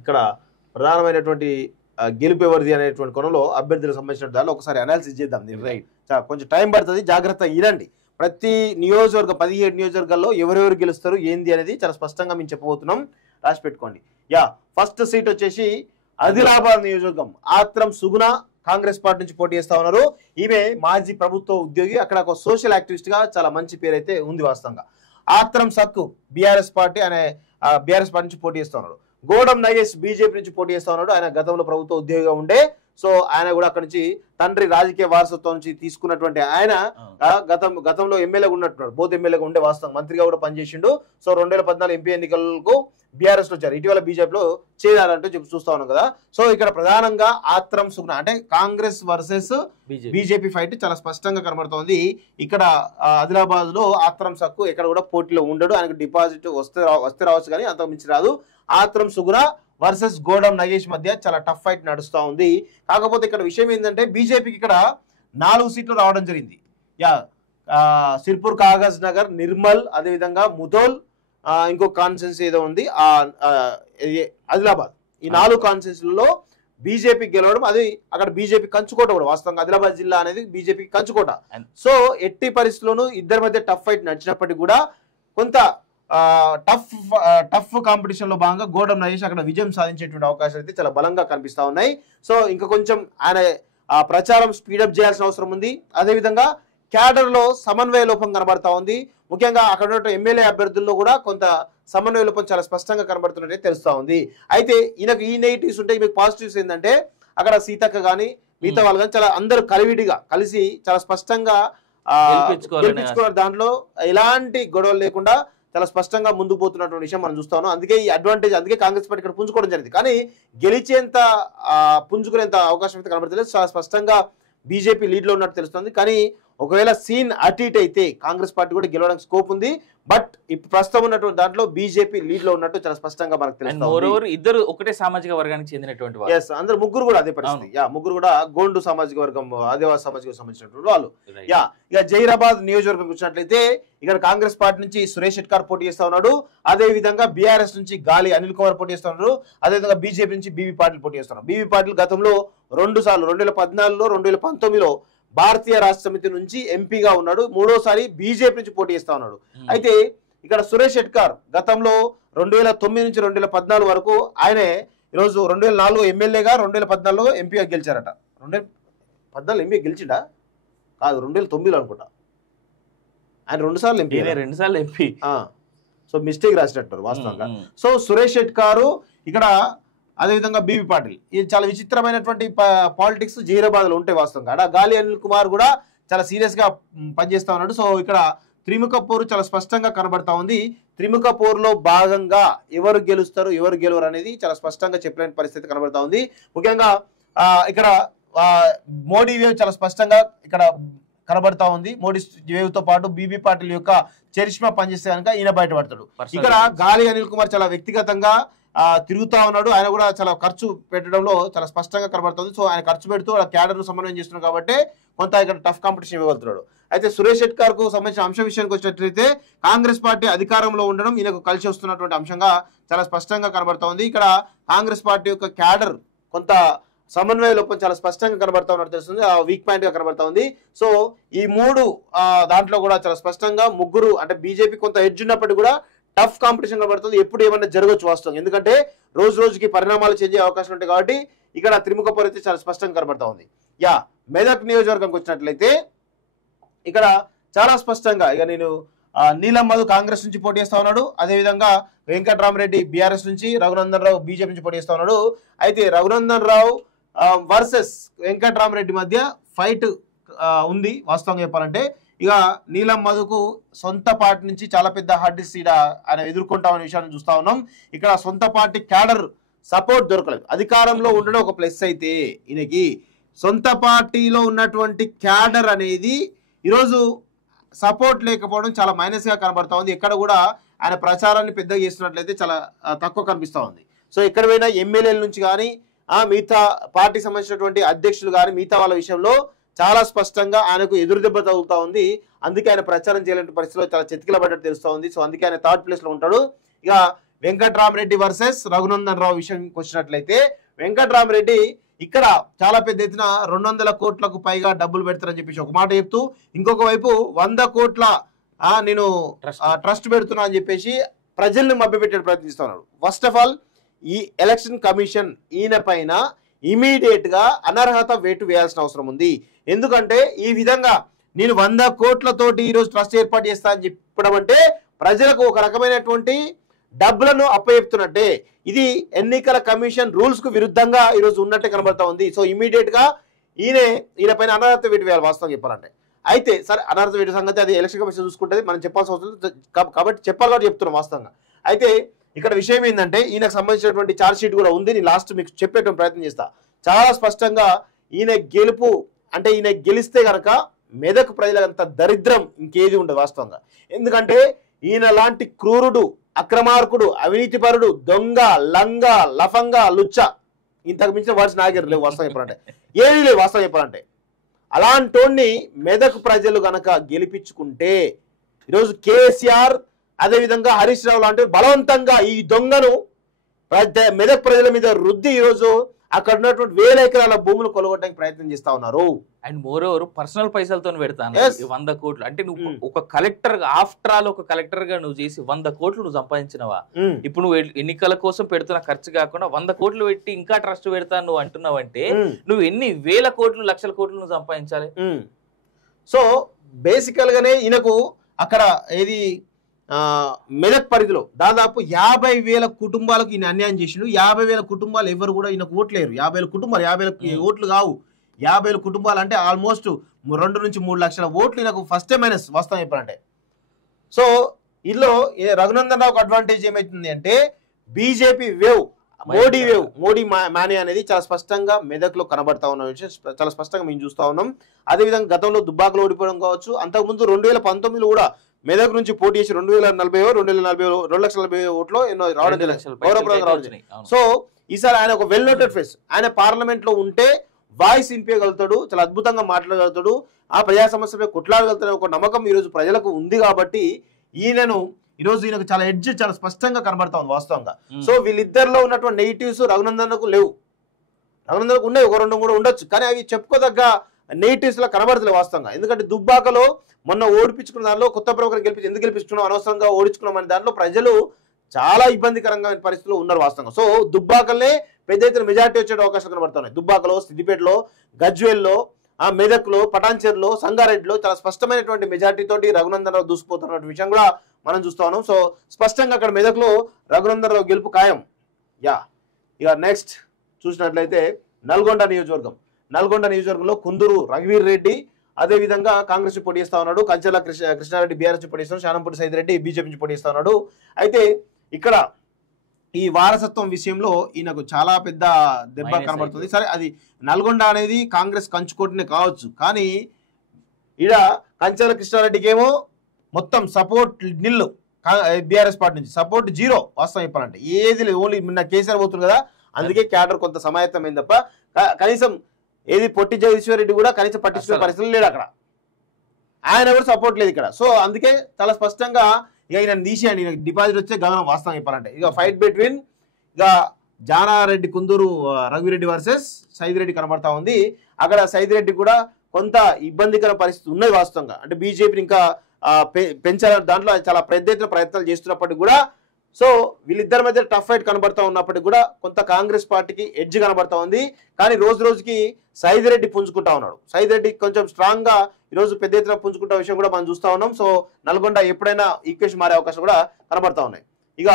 ఇక్కడ ప్రధానమైనటువంటి గెలుపు ఎవరిది అనేటువంటి కోణంలో అభ్యర్థులకు సంబంధించిన దానిలో ఒకసారి అనాలిసిస్ చేద్దాం. రైట్, కొంచెం టైం పడుతుంది, జాగ్రత్త ఇరండి. ప్రతి నియోజకవర్గం 17 నియోజకవర్గాల్లో ఎవరెవరు గెలుస్తారు ఏంది అనేది చాలా స్పష్టంగా మేము చెప్పబోతున్నాం, రాసి పెట్టుకోండి. ఫస్ట్ సీట్ వచ్చేసి ఆదిలాబాద్ నియోజకవర్గం. ఆత్రం సుగుణ కాంగ్రెస్ పార్టీ నుంచి పోటీ చేస్తా ఉన్నారు. ఈమె మాజీ ప్రభుత్వ ఉద్యోగి, అక్కడ ఒక సోషల్ యాక్టివిస్ట్ గా చాలా మంచి పేరు అయితే ఉంది వాస్తవంగా. ఆత్రం సక్కు బీఆర్ఎస్ పార్టీ నుంచి పోటీ చేస్తా ఉన్నాడు. గోడం నగేష్ బీజేపీ నుంచి పోటీ చేస్తా ఉన్నాడు. ఆయన గతంలో ప్రభుత్వ ఉద్యోగిగా ఉండే, సో ఆయన కూడా అక్కడ నుంచి తండ్రి రాజకీయ వారసత్వం నుంచి తీసుకున్నటువంటి ఆయన గతంలో ఎమ్మెల్యేగా ఉన్నట్టున్నాడు, బోత్ ఎమ్మెల్యేగా ఉండే వాస్తవం, మంత్రిగా కూడా పనిచేసిండు. సో 2014 ఎంపీ ఎన్నికలకు బీఆర్ఎస్ లో వచ్చారు, ఇటీవల బీజేపీలో చేరారంటూ చూస్తా ఉన్నాం కదా. సో ఇక్కడ ప్రధానంగా ఆత్రం సుగుణ అంటే కాంగ్రెస్ వర్సెస్ బీజేపీ ఫైట్ చాలా స్పష్టంగా కనబడుతోంది. ఇక్కడ ఆదిలాబాద్ లో ఆత్రం సక్కు ఎక్కడ కూడా పోటీలో ఉండడు, ఆయనకు డిపాజిట్ వస్తే రావచ్చు కానీ అంత మించి రాదు. ఆత్రం సుగుణ వర్సెస్ గోడం నగేష్ మధ్య చాలా టఫ్ ఫైట్ నడుస్తూ ఉంది. కాకపోతే ఇక్కడ విషయం ఏంటంటే బీజేపీకి ఇక్కడ 4 సీట్లు రావడం జరిగింది. సిర్పూర్, కాగజ్ నగర్, నిర్మల్, అదేవిధంగా ముధోల్, ఇంకో కాన్స్టిట్యున్సీ ఏదో ఉంది ఆదిలాబాద్. ఈ 4 కాన్స్టిట్యున్సీలలో బీజేపీ గెలవడం, అది అక్కడ బీజేపీ కంచుకోట కూడా వాస్తవంగా ఆదిలాబాద్ జిల్లా అనేది బీజేపీకి కంచుకోట. సో ఎట్టి పరిస్థితుల్లోనూ ఇద్దరి మధ్య టఫ్ ఫైట్ నడిచినప్పటికీ కూడా కొంత టఫ్ కాంపిటీషన్ లో భాగంగా గోడం నగేష్ అక్కడ విజయం సాధించేటువంటి అవకాశాలు అయితే చాలా బలంగా కనిపిస్తా ఉన్నాయి. సో ఇంకా కొంచెం ఆయన ప్రచారం స్పీడప్ చేయాల్సిన అవసరం ఉంది. అదేవిధంగా క్యాడర్ లో సమన్వయ లోపం కనబడతా ఉంది. ముఖ్యంగా అక్కడ ఉన్న ఎమ్మెల్యే అభ్యర్థుల్లో కూడా కొంత సమన్వయ లోపం చాలా స్పష్టంగా కనబడుతున్నట్టు తెలుస్తా ఉంది. అయితే ఈయనకు ఈ నెగిటివ్స్ ఉంటాయి, మీకు పాజిటివ్స్ ఏంటంటే అక్కడ సీతక్క కానీ మిగతా వాళ్ళు కానీ చాలా అందరూ కలివిడిగా కలిసి చాలా స్పష్టంగా గెలిపించుకోవాలి, దాంట్లో ఎలాంటి గొడవలు లేకుండా చాలా స్పష్టంగా ముందుకు పోతున్నటువంటి విషయం మనం చూస్తా ఉన్నాం. అందుకే ఈ అడ్వాంటేజ్, అందుకే కాంగ్రెస్ పార్టీ ఇక్కడ పుంజుకోవడం జరిగింది. కానీ గెలిచేంత పుంజుకునేంత అవకాశం అయితే కనబడతలేదు. చాలా స్పష్టంగా బీజేపీ లీడ్ లో ఉన్నట్టు తెలుస్తుంది. కానీ ఒకవేళ సీన్ అటు ఇటు అయితే కాంగ్రెస్ పార్టీ కూడా గెలవడానికి స్కోప్ ఉంది. బట్ ఇప్పుడు ప్రస్తుతం ఉన్నటువంటి దాంట్లో బీజేపీ లీడ్ లో ఉన్నట్టు చాలా స్పష్టంగా మనకు తెలుస్తుంది. ఇద్దరు ఒకటే సామాజిక వర్గానికి చెందినటువంటి వాళ్ళు. ఎస్, అందరు ముగ్గురు కూడా అదే పరిస్థితి. ముగ్గురు కూడా గోండు సామాజిక వర్గం, ఆదివాసీ సామాజిక సంబంధించినటువంటి వాళ్ళు. ఇక జైరాబాద్ నియోజకవర్గం వచ్చినట్లయితే ఇక్కడ కాంగ్రెస్ పార్టీ నుంచి సురేష్ షెట్కార్ పోటీ చేస్తా ఉన్నాడు. అదే విధంగా బీఆర్ఎస్ నుంచి గాలి అనిల్ కుమార్ పోటీ చేస్తా ఉన్నారు. అదేవిధంగా బీజేపీ నుంచి బీవీ పాటిల్ పోటీ చేస్తున్నారు. బీవీ పాటిల్ గతంలో 2 సార్లు 2014లో 2019లో భారతీయ రాష్ట్ర సమితి నుంచి ఎంపీగా ఉన్నాడు. 3వసారి బీజేపీ నుంచి పోటీ చేస్తా ఉన్నాడు. అయితే ఇక్కడ సురేష్ షెట్కార్ గతంలో 2009 నుంచి 2014 వరకు ఆయనే, ఈరోజు 2004 ఎమ్మెల్యేగా 2014లో ఎంపీగా గెలిచారట. 2014 ఎంపీ గెలిచిండా కాదు, 2009లో అనుకుంటా. ఆయన 2 సార్లు ఎంపీ, 2 సార్లు ఎంపీ. సో మిస్టేక్ రాసినట్టు వాస్తవంగా. సో సురేష్ షెట్కారు ఇక్కడ, అదేవిధంగా బీవీ పాటిల్, ఇది చాలా విచిత్రమైనటువంటి పాలిటిక్స్ జైరాబాద్ లో ఉంటాయి వాస్తవంగా. గాలి అనిల్ కుమార్ కూడా చాలా సీరియస్ గా పనిచేస్తా ఉన్నాడు. సో ఇక్కడ త్రిముఖ పోరు చాలా స్పష్టంగా కనబడతా ఉంది. త్రిముఖ పోరులో భాగంగా ఎవరు గెలుస్తారు ఎవరు గెలవరు అనేది చాలా స్పష్టంగా చెప్పలేని పరిస్థితి కనబడతా ఉంది. ముఖ్యంగా ఇక్కడ మోడీ వేవ్ చాలా స్పష్టంగా ఇక్కడ కనబడతా ఉంది. మోడీ వేవ్ తో పాటు బీబీ పాటిల్ యొక్క చరిష్మా పనిచేస్తే కనుక ఈయన బయటపడతాడు. ఇక్కడ గాలి అనిల్ కుమార్ చాలా వ్యక్తిగతంగా తిరుగుతా ఉన్నాడు. ఆయన కూడా చాలా ఖర్చు పెట్టడంలో చాలా స్పష్టంగా కనబడుతుంది. సో ఆయన ఖర్చు పెడుతూ క్యాడర్ సమన్వయం చేస్తున్నాడు కాబట్టి కొంత ఇక్కడ టఫ్ కాంపిటీషన్ ఇవ్వగలుగుతున్నాడు. అయితే సురేష్ షెట్కార్ కు సంబంధించిన అంశం విషయానికి వచ్చినట్లయితే కాంగ్రెస్ పార్టీ అధికారంలో ఉండడం ఈయనకు కలిసి వస్తున్నటువంటి అంశంగా చాలా స్పష్టంగా కనబడతా ఉంది. ఇక్కడ కాంగ్రెస్ పార్టీ యొక్క క్యాడర్ కొంత సమన్వయ లోపం చాలా స్పష్టంగా కనబడతా ఉన్నట్టు తెలుస్తుంది, వీక్ పాయింట్ గా కనబడతా ఉంది. సో ఈ 3 దాంట్లో కూడా చాలా స్పష్టంగా ముగ్గురు, అంటే బీజేపీ కొంత ఎడ్జ్ ఉన్నప్పటికీ కూడా టఫ్ కాంపిటీషన్ కనబడుతుంది. ఎప్పుడు ఏమన్నా జరగవచ్చు వాస్తవం, ఎందుకంటే రోజు రోజుకి పరిణామాలు చేంజ్ అయ్యే అవకాశం ఉంటాయి కాబట్టి ఇక్కడ త్రిముఖ పోరు చాలా స్పష్టంగా కనబడతా ఉంది. మెదక్ నియోజకవర్గంకి వచ్చినట్లయితే ఇక్కడ చాలా స్పష్టంగా ఇక నేను నీలం మధు కాంగ్రెస్ నుంచి పోటీ చేస్తా ఉన్నాడు. అదేవిధంగా వెంకట్రామరెడ్డి బీఆర్ఎస్ నుంచి, రఘునందన్ రావు బీజేపీ నుంచి పోటీ చేస్తా ఉన్నాడు. అయితే రఘునందన్ రావు వర్సెస్ వెంకట్రామరెడ్డి మధ్య ఫైట్ ఉంది వాస్తవంగా చెప్పాలంటే. ఇక నీలం మధుకు సొంత పార్టీ నుంచి చాలా పెద్ద హార్డ్ సీడ్ ఆయన ఎదుర్కొంటామనే విషయాన్ని చూస్తా ఉన్నాం. ఇక్కడ సొంత పార్టీ క్యాడర్ సపోర్ట్ దొరకలేదు. అధికారంలో ఉండడం ఒక ప్లస్ అయితే ఈయనకి సొంత పార్టీలో ఉన్నటువంటి క్యాడర్ అనేది ఈరోజు సపోర్ట్ లేకపోవడం చాలా మైనస్ గా కనబడతా ఉంది. ఎక్కడ కూడా ఆయన ప్రచారాన్ని పెద్దగా చేస్తున్నట్లయితే చాలా తక్కువ కనిపిస్తా ఉంది. సో ఎక్కడ పోయినా ఎమ్మెల్యేల నుంచి కానీ మిగతా పార్టీకి సంబంధించినటువంటి అధ్యక్షులు కానీ మిగతా వాళ్ళ విషయంలో చాలా స్పష్టంగా ఆయనకు ఎదురు దెబ్బ తగులుతా ఉంది. అందుకే ఆయన ప్రచారం చేయలేని పరిస్థితిలో చాలా చెతికిలబడ్డట్టు తెలుస్తూ ఉంది. సో అందుకే ఆయన 3rd ప్లేస్ లో ఉంటాడు. ఇక వెంకట్రామరెడ్డి వర్సెస్ రఘునందన్ రావు విషయంకి వచ్చినట్లయితే వెంకట్రామరెడ్డి ఇక్కడ చాలా పెద్ద ఎత్తున 200 కోట్లకు పైగా డబ్బులు పెడతారని చెప్పేసి ఒక మాట చెప్తూ ఇంకొక వైపు 100 కోట్ల నేను ట్రస్ట్ పెడుతున్నా అని చెప్పేసి ప్రజల్ని మభ్యపెట్టే ప్రయత్నిస్తున్నాడు. ఫస్ట్ ఆఫ్ ఆల్ ఈ ఎలక్షన్ కమిషన్ ఈయన పైన ఇమీడియట్ గా అనర్హత వేటు వేయాల్సిన అవసరం ఉంది. ఎందుకంటే ఈ విధంగా నేను 100 కోట్లతోటి ఈరోజు ట్రస్ట్ ఏర్పాటు చేస్తా అని చెప్పడం అంటే ప్రజలకు ఒక రకమైనటువంటి డబ్బులను అప్పచెప్తున్నట్టే. ఇది ఎన్నికల కమిషన్ రూల్స్ కు విరుద్ధంగా ఈరోజు ఉన్నట్టే కనబడతా ఉంది. సో ఇమీడియట్ గా ఈయన పైన అనర్హత వేటు వేయాలి వాస్తవం చెప్పాలంటే. అయితే సరే అనర్హత వేటు సంగతి అది ఎలక్షన్ కమిషన్ చూసుకుంటుంది, మనం చెప్పాల్సిన అవసరం కాబట్టి చెప్పాలి కాబట్టి చెప్తున్నాం వాస్తవంగా. అయితే ఇక్కడ విషయం ఏంటంటే ఈయనకు సంబంధించినటువంటి ఛార్జ్ షీట్ కూడా ఉంది. నేను లాస్ట్ మీకు చెప్పేటువంటి ప్రయత్నం చేస్తా. చాలా స్పష్టంగా ఈయన గెలుపు అంటే ఈయన గెలిస్తే గనక మెదక్ ప్రజలంత దరిద్రం ఇంకేది ఉండదు వాస్తవంగా. ఎందుకంటే ఈయన లాంటి క్రూరుడు, అక్రమార్కుడు, అవినీతిపరుడు, దొంగ, లంగ, లఫంగా, లుచ్చ ఇంతకు మించిన వర్డ్స్ నాగర్ లేవు వాస్తవం చెప్పాలంటే, ఏమీ లేవు వాస్తవం చెప్పాలంటే. అలాంటోన్ని మెదక్ ప్రజలు గనక గెలిపించుకుంటే ఈరోజు కేసీఆర్ అదేవిధంగా హరీష్ రావు లాంటి బలవంతంగా ఈ దొంగను మెదక్ ప్రజల మీద రుద్ది ఈరోజు అక్కడ ఉన్నటువంటి 1000 ఎకరాల భూములు కొలగొట్టడానికి ప్రయత్నం చేస్తా ఉన్నారు. అండ్ మోర్ ఓవర్ పర్సనల్ పైసలతో పెడతాను 100 కోట్లు అంటే నువ్వు ఒక కలెక్టర్ ఆఫ్టర్ ఆల్ ఒక కలెక్టర్ గా నువ్వు చేసి 100 కోట్లు నువ్వు సంపాదించినవా? ఇప్పుడు నువ్వు ఎన్నికల కోసం పెడుతున్న ఖర్చు కాకుండా 100 కోట్లు పెట్టి ఇంకా ట్రస్ట్ పెడతాను నువ్వు అంటున్నావు అంటే నువ్వు ఎన్ని 1000 కోట్లు లక్షల కోట్లు నువ్వు సంపాదించాలి. సో బేసికల్ గానే ఈయనకు అక్కడ ఏది మెదక్ పరిధిలో దాదాపు 50,000 కుటుంబాలకు ఈయన అన్యాయం చేసిండు. 50,000 కుటుంబాలు ఎవరు కూడా ఈయనకు ఓట్లేరు. 50,000 కుటుంబాలు 50,000 ఓట్లు కావు, 50,000 కుటుంబాలు అంటే ఆల్మోస్ట్ 2 నుంచి 3 లక్షల ఓట్లు ఈయనకు ఫస్ట్ మైనస్ వాస్తవం చెప్పాలంటే. సో ఇందులో రఘునందన్ రావుకు అడ్వాంటేజ్ ఏమైతుంది అంటే బీజేపీ వేవ్, మోడీ మానే అనేది చాలా స్పష్టంగా మెదక్ లో కనబడతా ఉన్న విషయం చాలా స్పష్టంగా మేము చూస్తా ఉన్నాం. అదేవిధంగా గతంలో దుబ్బాకలో ఓడిపోవడం కావచ్చు, అంతకుముందు 2019లో కూడా మెదక్ నుంచి పోటీ చేసి 2,40,000 ఓట్లు ఎన్నో రావడం జరిగింది. సో ఈసారి ఆయన ఒక వెల్ నోటెడ్ ఫేస్. ఆయన పార్లమెంట్ లో ఉంటే వాయిస్ వినిపించగలుగుతాడు, చాలా అద్భుతంగా మాట్లాడగలుగుతాడు, ఆ ప్రజా సమస్యపై కొట్లాడగలుగుతాడు ఒక నమ్మకం ఈరోజు ప్రజలకు ఉంది. కాబట్టి ఈయనకు చాలా ఎడ్జ్ చాలా స్పష్టంగా కనబడతా ఉంది వాస్తవంగా. సో వీళ్ళిద్దరిలో ఉన్నటువంటి నెగిటివ్స్ రఘునందన్కు లేవు. రఘునందన్కు ఉన్నాయి, 1-2 ఉండొచ్చు, కానీ అవి చెప్పుకోదగ్గ నెగిటివ్స్ లా కనబడతలేదు వాస్తవంగా. ఎందుకంటే దుబ్బాకలో మొన్న ఓడిపించుకున్న దానిలో కొత్త ప్రముఖులు ఎందుకు గెలిపించుకున్నాం, అనవసరంగా ఓడించుకున్నాం అనే దాంట్లో ప్రజలు చాలా ఇబ్బందికరంగా పరిస్థితుల్లో ఉన్నారు వాస్తవంగా. సో దుబ్బాకలనే పెద్ద ఎత్తున మెజార్టీ వచ్చే అవకాశం కనబడుతున్నాయి. దుబ్బాకలో, సిద్దిపేటలో, గజ్వేల్లో, మెదక్లో, పటాన్చెరులో, సంగారెడ్డిలో చాలా స్పష్టమైనటువంటి మెజార్టీ తోటి రఘునందన్ రావు దూసుకుపోతున్న విషయం కూడా మనం చూస్తా ఉన్నాం. సో స్పష్టంగా అక్కడ మెదక్లో రఘునందన్ రావు గెలుపు ఖాయం. ఇక నెక్స్ట్ చూసినట్లయితే నల్గొండ నియోజకవర్గంలో కుందూరు రఘువీర్ రెడ్డి అదేవిధంగా కాంగ్రెస్ పోటీ చేస్తా ఉన్నాడు. కంచెల కృష్ణారెడ్డి బీఆర్ఎస్ పోటీ చేస్తున్నాడు. శానంపూడి సైదిరెడ్డి బీజేపీ నుంచి పోటీ చేస్తా ఉన్నాడు. అయితే ఇక్కడ ఈ వారసత్వం విషయంలో ఈయనకు చాలా పెద్ద దెబ్బ కనబడుతుంది. సరే అది నల్గొండ అనేది కాంగ్రెస్ కంచుకోటనే కావచ్చు, కానీ ఈడ కంచెల కృష్ణారెడ్డికి ఏమో మొత్తం సపోర్ట్ నిల్లు, బీఆర్ఎస్ పార్టీ నుంచి సపోర్ట్ 0 వాస్తవం చెప్పాలంటే. ఏది లేదు, ఓన్లీ నిన్న కేసీఆర్ పోతుంది కదా, అందుకే క్యాడర్ కొంత సమాయత్తమైంది తప్ప కనీసం ఏది పొట్టి జగదీశ్వర్ రెడ్డి కూడా కనీసం పట్టించుకునే పరిస్థితులు లేడు అక్కడ, ఆయన కూడా సపోర్ట్ లేదు ఇక్కడ. సో అందుకే చాలా స్పష్టంగా ఇక ఈయన తీసేయండి, ఈయన డిపాజిట్ వచ్చే గగనం వాస్తవం చెప్పాలంటే. ఇక ఫైట్ బిట్వీన్ ఇక జానారెడ్డి కుందూరు రఘువీరెడ్డి వర్సెస్ సైదిరెడ్డి కనబడతా ఉంది. అక్కడ సైదిరెడ్డి కూడా కొంత ఇబ్బందికర పరిస్థితి ఉన్నది వాస్తవంగా. అంటే బీజేపీని ఇంకా పెంచాలని దాంట్లో చాలా పెద్ద ఎత్తున ప్రయత్నాలు చేస్తున్నప్పటికీ కూడా, సో వీళ్ళిద్దరి మధ్య టఫ్ ఫైట్ కనబడతా ఉన్నప్పటికీ కూడా కొంత కాంగ్రెస్ పార్టీకి ఎడ్జ్ కనబడతా ఉంది. కానీ రోజు రోజుకి సైదిరెడ్డి పుంజుకుంటా ఉన్నాడు. సైదిరెడ్డి కొంచెం స్ట్రాంగ్ గా ఈరోజు పెద్ద ఎత్తున పుంజుకుంటే విషయం కూడా మనం చూస్తా ఉన్నాం. సో నల్గొండ ఎప్పుడైనా ఈక్వేషన్ మారే అవకాశం కూడా కనబడతా ఉన్నాయి. ఇక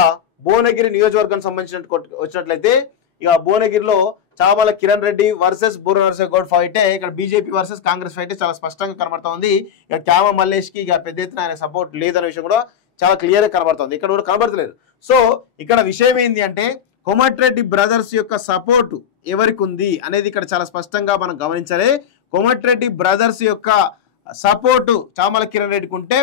భువనగిరి నియోజకవర్గానికి సంబంధించిన వచ్చినట్లయితే ఇక భువనగిరిలో చామల కిరణ్ రెడ్డి వర్సెస్ బూర నరసింహ గౌడ్ ఫైటే, ఇక్కడ బీజేపీ వర్సెస్ కాంగ్రెస్ ఫైటే చాలా స్పష్టంగా కనబడతా ఉంది. ఇక క్యామ మల్లేష్ కి ఇక పెద్ద ఎత్తున ఆయన సపోర్ట్ లేదనే విషయం కూడా చాలా క్లియర్ గా కనబడుతుంది. ఇక్కడ కూడా కనబడతలేదు. సో ఇక్కడ విషయం ఏంటి అంటే కోమటిరెడ్డి బ్రదర్స్ యొక్క సపోర్ట్ ఎవరికి ఉంది అనేది ఇక్కడ చాలా స్పష్టంగా మనం గమనించాలి. కోమటిరెడ్డి బ్రదర్స్ యొక్క సపోర్టు చామల కిరణ్ రెడ్డికి ఉంటే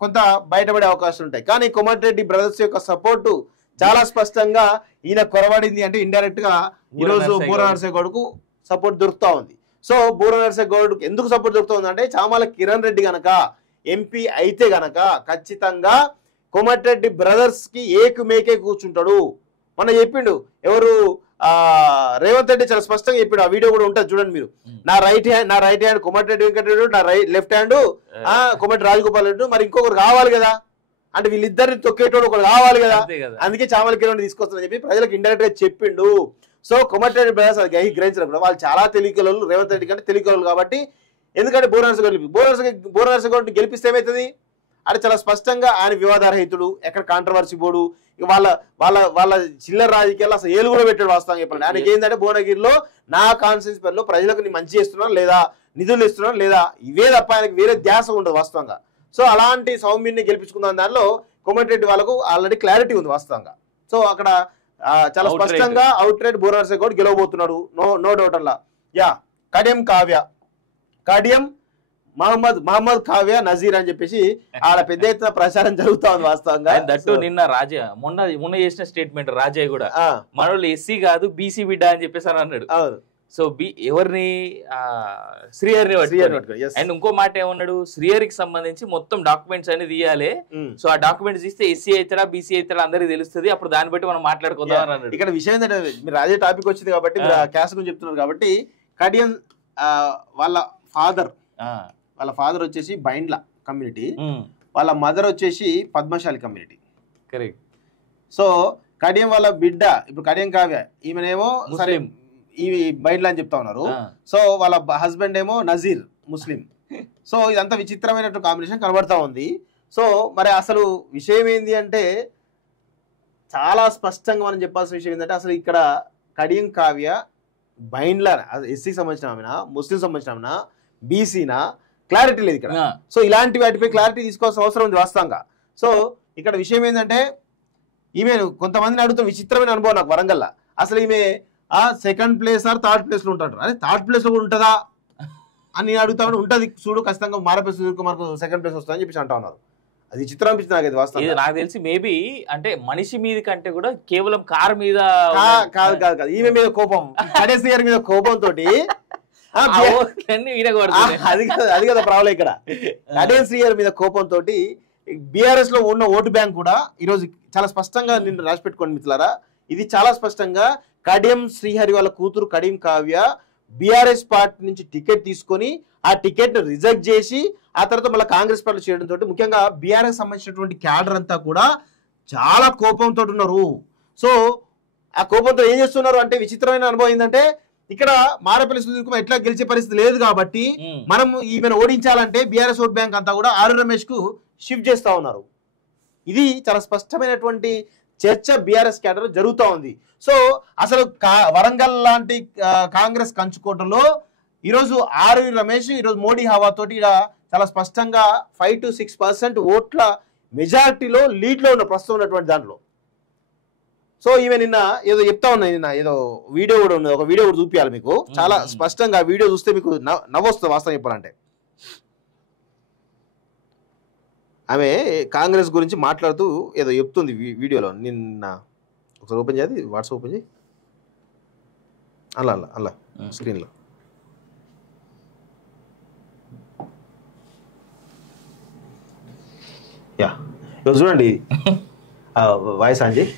కొంత బయటపడే అవకాశాలు ఉంటాయి. కానీ కోమటిరెడ్డి బ్రదర్స్ యొక్క సపోర్టు చాలా స్పష్టంగా ఈయన కొరబడింది అంటే ఇండైరెక్ట్ గా ఈరోజు బూర నరసింహ గౌడ్కు సపోర్ట్ దొరుకుతా ఉంది. సో బూర నరసింహ గౌడ్ ఎందుకు సపోర్ట్ దొరుకుతుంది అంటే చామల కిరణ్ రెడ్డి గనక ఎంపీ అయితే గనక ఖచ్చితంగా కోమటిరెడ్డి బ్రదర్స్ కి ఏకు మేకే కూర్చుంటాడు. మొన్న చెప్పిండు ఎవరు రేవంత్ రెడ్డి చాలా స్పష్టంగా చెప్పిండు. ఆ వీడియో కూడా ఉంటుంది చూడండి మీరు. నా రైట్ హ్యాండ్ కోమటిరెడ్డి వెంకటరెడ్డి, నా లెఫ్ట్ హ్యాండ్ కోమటి రాజగోపాల్ రెడ్డి, మరి ఇంకొకరు కావాలి కదా, అంటే వీళ్ళిద్దరిని తొక్కేటోడు ఒకరు కావాలి కదా, అందుకే చామల కిరణ్ తీసుకొస్తానని చెప్పి ప్రజలకు ఇండైరెక్ట్ గా చెప్పిండు. సో కోమటిరెడ్డి బ్రదర్స్ అది గ్రహించినప్పుడు వాళ్ళు చాలా తెలివికలు, రేవంత్ రెడ్డి కంటే తెలివికలు కాబట్టి, ఎందుకంటే బోరనర్సగౌడ్ గెలిపిస్తే ఏమవుతుంది అంటే చాలా స్పష్టంగా ఆయన వివాదారహితుడు, ఎక్కడ కాంట్రవర్సీ పోడు, వాళ్ళ వాళ్ళ వాళ్ళ చిల్లర రాజకీయాలు అసలు ఏలు కూడా పెట్టాడు. వాస్తవంగా చెప్పండి ఆయనకి ఏంటంటే భువనగిరిలో నా కాన్స్టిట్యూన్సీ పరిలో ప్రజలకు నేను మంచి చేస్తున్నాను లేదా, నిధులు ఇస్తున్నాను లేదా, ఇవే తప్ప ఆయనకి వేరే ధ్యాస ఉండదు వాస్తవంగా. సో అలాంటి సౌమ్యుని గెలిపించుకుందాం దానిలో కోమటిరెడ్డి వాళ్ళకు ఆల్రెడీ క్లారిటీ ఉంది వాస్తవంగా. సో అక్కడ చాలా స్పష్టంగా అవుట్ రైట్ బోరనర్సగౌడ్ గెలవబోతున్నాడు, నో డౌట్ అలా. యా కడియం మహమ్మద్ కావ్య నజీర్ అని చెప్పేసి ఆడ పెద్ద ఎత్తున ప్రచారం జరుగుతా ఉంది వాస్తవంగా. దట్టు నిన్న రాజా మొన్న చేసిన స్టేట్మెంట్ రాజా కూడా మనోళ్ళు ఎస్సీ కాదు బీసీ బిడ్డ అని చెప్పేసి అన్నాడు. సో ఎవరిని శ్రీహరిని అండ్ ఇంకో మాట ఏమన్నాడు, శ్రీహరికి సంబంధించి మొత్తం డాక్యుమెంట్స్ అనేది తీయాలి. సో ఆ డాక్యుమెంట్స్ తీస్తే ఎస్సీ అవుతాడా బీసీ అవుతాడా అందరికి తెలుస్తుంది, అప్పుడు దాన్ని బట్టి మనం మాట్లాడుకుందాం అని అన్నాడు. ఇక్కడ విషయం ఏంటంటే మీరు రాజే టాపిక్ వచ్చింది కాబట్టి మీరు క్యాస్ట్ గురించి చెప్తున్నారు కాబట్టి, కడియం వాళ్ళ ఫాదర్ వచ్చేసి బైండ్ల కమ్యూనిటీ, వాళ్ళ మదర్ వచ్చేసి Padmashali community. Correct. So Kadiyam వాళ్ళ బిడ్డ ఇప్పుడు కడియం కావ్య, ఈమెనేమో సరే ఈ బైండ్ల అని చెప్తా ఉన్నారు. సో వాళ్ళ హస్బెండ్ ఏమో నజీర్ ముస్లిం. సో ఇదంతా విచిత్రమైనటువంటి కాంబినేషన్ కనబడతా ఉంది. సో మరి అసలు విషయం ఏంది అంటే చాలా స్పష్టంగా మనం చెప్పాల్సిన విషయం ఏంటంటే, అసలు ఇక్కడ కడియం కావ్య బైండ్ల ఎస్సీకి సంబంధించిన ఆమెనా, ముస్లిం సంబంధించిన ఆమెనా, బీసీనా, క్లారిటీ లేదు ఇక్కడ. సో ఇలాంటి వాటిపై క్లారిటీ తీసుకోవాల్సిన అవసరం ఉంది వాస్తవంగా. సో ఇక్కడ విషయం ఏంటంటే ఈమె కొంతమందిని అడుగుతున్న విచిత్రమైన అనుభవం నాకు వరంగల్. అసలు ఈమె second place or third place లో ఉంటాడు, అదే థర్డ్ ప్లేస్ లో కూడా ఉంటుందా అని అడుగుతా ఉంటది. చూడు ఖచ్చితంగా మారపల్లి సుధీర్ కుమార్ సెకండ్ ప్లేస్ వస్తుందని చెప్పేసి అంటా ఉన్నారు. అది చిత్రం అనిపించింది నాకు. వాస్తవం నాకు తెలిసి మేబీ అంటే మనిషి మీద కంటే కూడా కేవలం కార్ మీద కాదు ఈమె మీద కోపం, కడేశ్వరి మీద కోపంతో అది కదా ప్రాబ్లం ఇక్కడ. కడియం శ్రీహరి మీద కోపంతో బీఆర్ఎస్ లో ఉన్న ఓటు బ్యాంక్ కూడా ఈరోజు చాలా స్పష్టంగా నిన్ను రాసి పెట్టుకోండి మిత్రులారా. ఇది చాలా స్పష్టంగా కడియం శ్రీహరి వాళ్ళ కూతురు కడియం కావ్య బీఆర్ఎస్ పార్టీ నుంచి టికెట్ తీసుకొని ఆ టికెట్ ను రిజెక్ట్ చేసి ఆ తర్వాత మళ్ళీ కాంగ్రెస్ పార్టీ చేయడంతో ముఖ్యంగా బీఆర్ఎస్ సంబంధించినటువంటి క్యాడర్ అంతా కూడా చాలా కోపంతో ఉన్నారు. సో ఆ కోపంతో ఏం చేస్తున్నారు అంటే విచిత్రమైన అనుభవం ఏంటంటే, ఇక్కడ మారపల్లి సుధీర్ కుమార్ ఎట్లా గెలిచే పరిస్థితి లేదు కాబట్టి మనం ఈమెను ఓడించాలంటే బీఆర్ఎస్ ఓట్ బ్యాంక్ అంతా కూడా ఆర్ రమేష్ కు షిఫ్ట్ చేస్తా ఉన్నారు. ఇది చాలా స్పష్టమైనటువంటి చర్చ బీఆర్ఎస్ క్యాడర్ జరుగుతూ ఉంది. సో అసలు వరంగల్ లాంటి కాంగ్రెస్ కంచుకోటలో ఈరోజు ఆర్ రమేష్ ఈరోజు మోడీ హవాతోటి ఇక్కడ చాలా స్పష్టంగా 5 to 6% ఓట్ల మెజారిటీలో లీడ్ లో ఉన్న ప్రస్తుతం ఉన్నటువంటి దాంట్లో. సో ఈమె నిన్న ఏదో చెప్తా ఉన్నాయి, నిన్న ఏదో వీడియో కూడా ఉన్నది, ఒక వీడియో కూడా చూపించాలి మీకు. చాలా స్పష్టంగా ఆ వీడియో చూస్తే మీకు నవ్వొస్తుంది వాస్తవం చెప్పాలంటే. ఆమె కాంగ్రెస్ గురించి మాట్లాడుతూ ఏదో చెప్తుంది వీడియోలో. నిన్న ఒకసారి ఓపెన్ చేయాలి, వాట్సాప్ ఓపెన్ చేయి, అలా స్క్రీన్లో. యా ఇదో చూడండి వాయిస్ ఆన్ చేయి.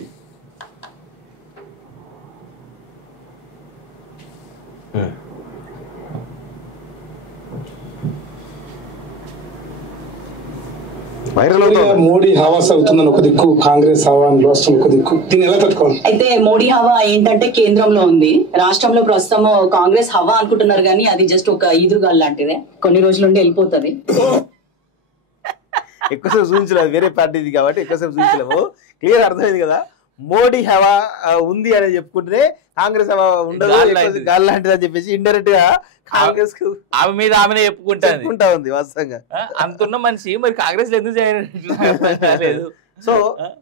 మోడీ హవా సాగుతుందని ఒక దిక్కు, కాంగ్రెస్ హవా రాష్ట్రం ఒక దిక్కు, దీన్ని ఎలా తట్టుకోవాలి? అయితే మోడీ హవా ఏంటంటే కేంద్రంలో ఉంది, రాష్ట్రంలో ప్రస్తుతం కాంగ్రెస్ హవా అనుకుంటున్నారు కానీ అది జస్ట్ ఒక ఈదురుగాలు లాంటిదే, కొన్ని రోజుల నుండి వెళ్ళిపోతుంది. ఎక్కువసేపు చూపించలేదు, వేరే పార్టీది కాబట్టి ఎక్కువసేపు చూపించలేము. క్లియర్ అర్థమైంది కదా, మోడీ హవా ఉంది అని చెప్పుకుంటే కాంగ్రెస్ హవా ఉండదు, గాలి లాంటిది అని చెప్పేసి ఇండైరెక్ట్ గా కాంగ్రెస్ కు ఆమె మీద ఆమెనే చెప్పుకుంటా ఉంది వాస్తవంగా. అంతున్న మనిషి మరి కాంగ్రెస్ లో ఎందుకు చేయలేదు? సో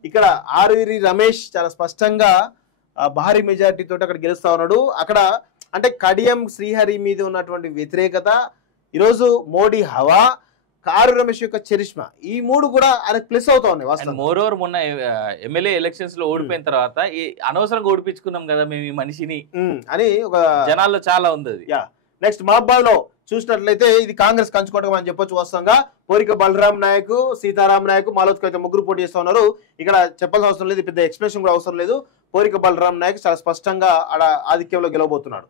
ఇక్కడ ఆర్వి రమేష్ చాలా స్పష్టంగా భారీ మెజారిటీ తోటి అక్కడ గెలుస్తా ఉన్నాడు. అక్కడ అంటే కడియం శ్రీహరి మీద ఉన్నటువంటి వ్యతిరేకత, ఈరోజు మోడీ హవా, ఆర్ రమేష్ యొక్క చరిష్మా, ఈ మూడు కూడా ఆయనకు ప్లస్ అవుతా ఉన్నాయి. మోర్ ఓవర్ మొన్న ఎమ్మెల్యే ఎలక్షన్స్ లో ఓడిపోయిన తర్వాత అనవసరంగా ఓడిపించుకున్నాం కదా మేము ఈ మనిషిని అని ఒక జనాల్లో చాలా ఉంది. నెక్స్ట్ మహబాద్ లో చూసినట్లయితే ఇది కాంగ్రెస్ కంచుకోవడం అని చెప్పొచ్చు. వాస్తవంగా పోరిక బలరాం నాయక్, సీతారాం నాయక్, మాలోత్కు అయితే ముగ్గురు పోటీ చేస్తూ ఉన్నారు. ఇక్కడ చెప్పాల్సిన అవసరం లేదు, పెద్ద ఎక్స్ప్లెనేషన్ కూడా అవసరం లేదు. పోరిక బలరాం నాయక్ చాలా స్పష్టంగా ఆడ ఆధిక్యంలో గెలవబోతున్నాడు.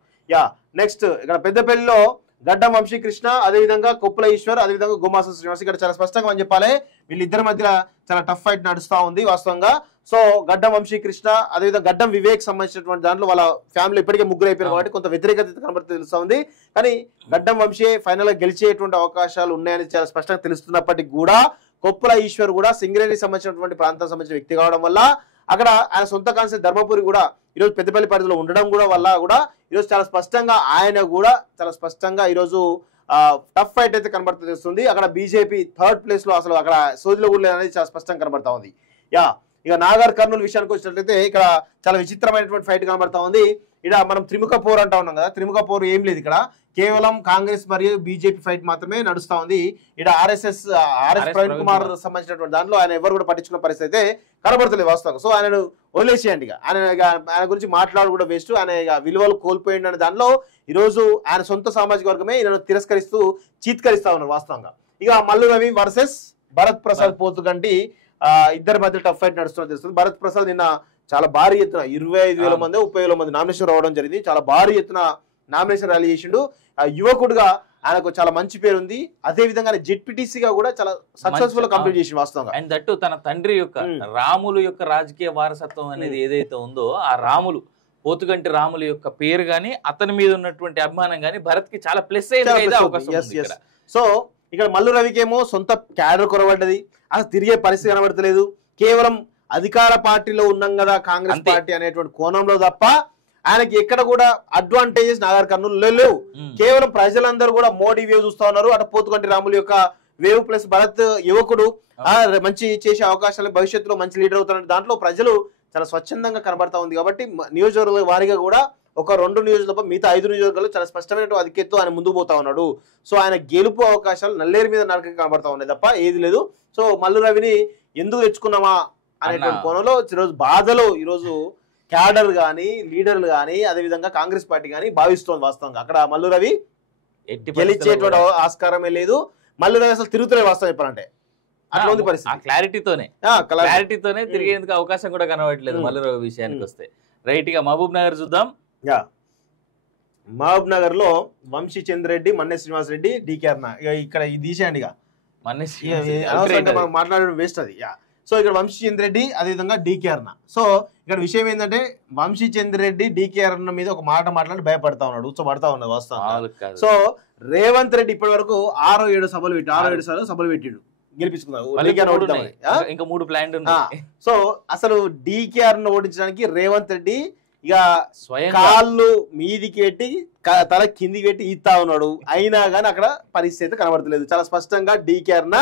నెక్స్ట్ ఇక్కడ పెద్దపల్లిలో గడ్డం వంశీకృష్ణ, అదేవిధంగా కొప్పుల ఈశ్వర్, అదేవిధంగా గుమాస శ్రీనివాస్. ఇక్కడ చాలా స్పష్టంగా అని చెప్పాలి, వీళ్ళిద్దరి మధ్య చాలా టఫ్ ఫైట్ నడుస్తూ ఉంది వాస్తవంగా. సో గడ్డం వంశీకృష్ణ, అదేవిధంగా గడ్డం వివేక్ సంబంధించినటువంటి దాంట్లో వాళ్ళ ఫ్యామిలీ ఇప్పటికే ముగ్గురు అయిపోయారు కాబట్టి కొంత వ్యతిరేకత కనబడుతూ తెలుస్తూ ఉంది. కానీ గడ్డం వంశీ ఫైనల్ గా గెలిచేటువంటి అవకాశాలు ఉన్నాయని చాలా స్పష్టంగా తెలుస్తున్నప్పటికీ కూడా కొప్పుల ఈశ్వర్ కూడా సింగరేణికి సంబంధించినటువంటి ప్రాంతానికి సంబంధించిన వ్యక్తి కావడం వల్ల అక్కడ ఆయన సొంత కాన్సెప్ట్ ధర్మపురి కూడా ఈరోజు పెద్దపల్లి పరిధిలో ఉండడం కూడా వల్ల కూడా ఈరోజు చాలా స్పష్టంగా ఆయన కూడా చాలా స్పష్టంగా ఈరోజు టఫ్ ఫైట్ అయితే కనబడుతూ తెలుస్తుంది. అక్కడ బీజేపీ థర్డ్ ప్లేస్ లో అసలు అక్కడ సోదిలో కూడా లేదనేది చాలా స్పష్టంగా కనబడతా ఉంది. ఇక నాగర్ కర్నూలు విషయానికి వచ్చినట్లయితే ఇక్కడ చాలా విచిత్రమైనటువంటి ఫైట్ కనబడతా ఉంది. ఇక్కడ మనం త్రిముఖ పోర్ అంటా ఉన్నాం కదా, త్రిముఖ పోర్ ఏం లేదు, ఇక్కడ కేవలం కాంగ్రెస్ మరియు బీజేపీ ఫైట్ మాత్రమే నడుస్తా ఉంది. ఇక్కడ ఆర్ఎస్ ప్రవీణ్ కుమార్ సంబంధించినటువంటి దాంట్లో ఆయన ఎవరు కూడా పట్టించుకున్న పరిస్థితి అయితే కనబడతలేదు వాస్తవంగా. సో ఆయనను వదిలేసేయండి, ఆయన గురించి మాట్లాడు కూడా వేస్ట్, ఆయన విలువలు కోల్పోయింది అనే దానిలో ఈరోజు ఆయన సొంత సామాజిక వర్గమే ఈయనను తిరస్కరిస్తూ చీత్కరిస్తా ఉన్నారు వాస్తవంగా. ఇక మల్లు రవి వర్సెస్ భరత్ ప్రసాద్ పోతుగంటి ఇద్దరి మధ్య టఫ్ ఫైట్ నడుస్తున్నట్టు తెలుస్తుంది. భరత్ ప్రసాద్ నిన్న చాలా భారీ ఎత్తున 25,000 మంది 30,000 మంది నామినేషన్ రావడం జరిగింది. చాలా భారీ ఎత్తున నామినేషన్ ర్యాలీ చేసిండు. యువకుడుగా ఆయనకు చాలా మంచి పేరు ఉంది. అదే విధంగా జెడ్పీటీసీగా కూడా చాలా సక్సెస్ఫుల్ కంప్లీట్ చేసి వాస్తవంగా. అండ్ దట్టు తన తండ్రి యొక్క రాములు యొక్క రాజకీయ వారసత్వం అనేది ఏదైతే ఉందో ఆ రాములు పోతుగంటి రాములు యొక్క పేరు గాని అతని మీద ఉన్నటువంటి అభిమానం గాని భరత్ కి చాలా ప్లస్ అయ్యే అవకాశం ఉంది. సో ఇక్కడ మల్లు రవికేమో సొంత క్యాడర్ కొరబడ్డది, అసలు తిరిగే పరిస్థితి కనబడతలేదు. కేవలం అధికార పార్టీలో ఉన్నాం కదా కాంగ్రెస్ పార్టీ అనేటువంటి కోణంలో తప్ప ఆయనకి ఎక్కడ కూడా అడ్వాంటేజెస్ నాగర్ కర్నూలు లేవు. కేవలం ప్రజలందరూ కూడా మోడీ వేవ్ చూస్తా ఉన్నారు. అటు పోతుగంటి రాములు యొక్క వేవ్ ప్లస్ భరత్ యువకుడు మంచి చేసే అవకాశాలు, భవిష్యత్తులో మంచి లీడర్ అవుతారు దాంట్లో ప్రజలు చాలా స్వచ్ఛందంగా కనబడతా ఉంది. కాబట్టి నియోజకవర్గ వారీగా కూడా ఒక 2 నియోజకవర్గాలు మిగతా 5 నియోజకవర్గాలు చాలా స్పష్టమైన అధిక్యతతో ఆయన ముందుకు పోతా ఉన్నాడు. సో ఆయన గెలుపు అవకాశాలు నల్లేరు మీద నరకగా కనబడతా ఉన్నాయి తప్ప ఏది లేదు. సో మల్లు రవిని ఎందుకు తెచ్చుకున్నామా అనేటువంటి కోణంలో ఈరోజు బాధలో ఈరోజు క్యాడర్ గానీ లీడర్లు గానీ అదేవిధంగా కాంగ్రెస్ పార్టీ గానీ భావిస్తోంది వాస్తవంగా. అక్కడ మల్లు రవి గెలిచేటువంటి ఆస్కారమే లేదు. మల్లు రవి అసలు తిరుగుతున్న వాస్తవం చెప్పాలంటే అట్లా ఉంది పరిస్థితి. క్లారిటీతోనే తిరిగేందుకు అవకాశం కూడా కనబడట్లేదు మల్లు రవి విషయానికి వస్తే. రైట్ గా మహబూబ్ నగర్ చూద్దాం. మహబూబ్ నగర్ లో వంశీ చంద్రెడ్డి, మన్నె శ్రీనివాస్ రెడ్డి, డికే అర్ణ. ఇక్కడ ఇది తీసేయండి, మాట్లాడడం వేస్ట్ అది. సో ఇక్కడ వంశీ చంద్రెడ్డి అదేవిధంగా డికే అర్ణ. సో ఇక్కడ విషయం ఏంటంటే వంశీ చంద్రెడ్డి డికే అర్ణ మీద ఒక మాట మాట్లాడి భయపడతా ఉన్నాడు, ఉచ్చబడతా ఉన్నది వాస్తవం. సో రేవంత్ రెడ్డి ఇప్పటి వరకు 6-7 సభలు పెట్టిండు గెలిపించుకున్నారు. ఇంకా 3 ప్లాన్. సో అసలు డికేఆర్ ను ఓడించడానికి రేవంత్ రెడ్డి ఇక కాళ్ళు మీదికి పెట్టి తల కిందికి పెట్టి ఇస్తా ఉన్నాడు. అయినా కానీ అక్కడ పరిస్థితి కనబడతలేదు. చాలా స్పష్టంగా డికేఆర్ న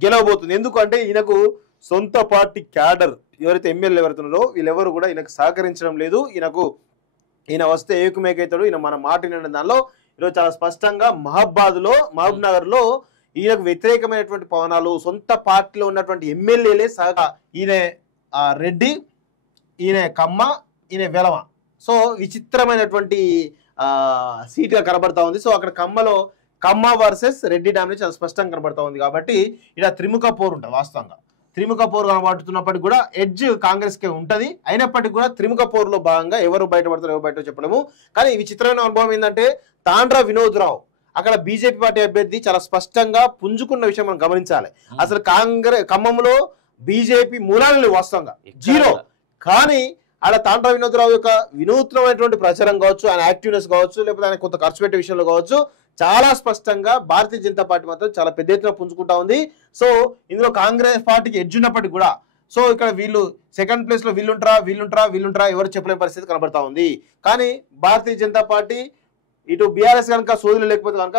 గెలవబోతుంది. ఎందుకంటే ఈయనకు సొంత పార్టీ క్యాడర్ ఎవరైతే ఎమ్మెల్యే ఎవరుతున్నారో వీళ్ళెవరు కూడా ఈయనకు సహకరించడం లేదు. ఈయన వస్తే ఏకుమేకైతాడు, ఈయన మన మాట వినడం దానిలో ఈరోజు చాలా స్పష్టంగా మహబూబ్ నగర్ లో ఈయనకు వ్యతిరేకమైనటువంటి పవనాలు సొంత పార్టీలో ఉన్నటువంటి ఎమ్మెల్యేలే సహా ఈయన రెడ్డి, ఈయన కమ్మ, ఈయన వెలమ. సో విచిత్రమైనటువంటి సీట్ గా కనబడతా ఉంది. సో అక్కడ కమ్మ వర్సెస్ రెడ్డి డామినేషన్ చాలా స్పష్టంగా కనబడతా ఉంది. కాబట్టి ఇక్కడ త్రిముఖ పోరు ఉంటుంది వాస్తవంగా. త్రిముఖ పోరు కనబడుతున్నప్పటికీ కూడా ఎడ్జ్ కాంగ్రెస్ కే ఉంటది. అయినప్పటికీ కూడా త్రిముఖ పోరులో భాగంగా ఎవరు బయటపడతారు ఎవరు బయట చెప్పడము. కానీ విచిత్రమైన అనుభవం ఏంటంటే తాండ్ర వినోద్ రావు అక్కడ బీజేపీ పార్టీ అభ్యర్థి చాలా స్పష్టంగా పుంజుకున్న విషయం మనం గమనించాలి. అసలు ఖమ్మంలో బీజేపీ మూలాలు వాస్తవంగా 0. కానీ ఆడ తాండ్ర వినోదరావు యొక్క వినూత్నమైనటువంటి ప్రచారం కావచ్చు, ఆయన యాక్టివ్నెస్ కావచ్చు, లేకపోతే ఆయన కొంత ఖర్చు పెట్టే విషయంలో కావచ్చు, చాలా స్పష్టంగా భారతీయ జనతా పార్టీ మాత్రం చాలా పెద్ద ఎత్తున పుంజుకుంటా ఉంది. సో ఇందులో కాంగ్రెస్ పార్టీకి ఎడ్జ్ ఉన్నప్పటికీ కూడా సో ఇక్కడ వీళ్ళు సెకండ్ ప్లేస్ లో వీళ్ళుంటారా ఎవరు చెప్పలేని పరిస్థితి కనబడతా ఉంది. కానీ భారతీయ జనతా పార్టీ ఇటు బీఆర్ఎస్ కనుక సోదరులు లేకపోతే కనుక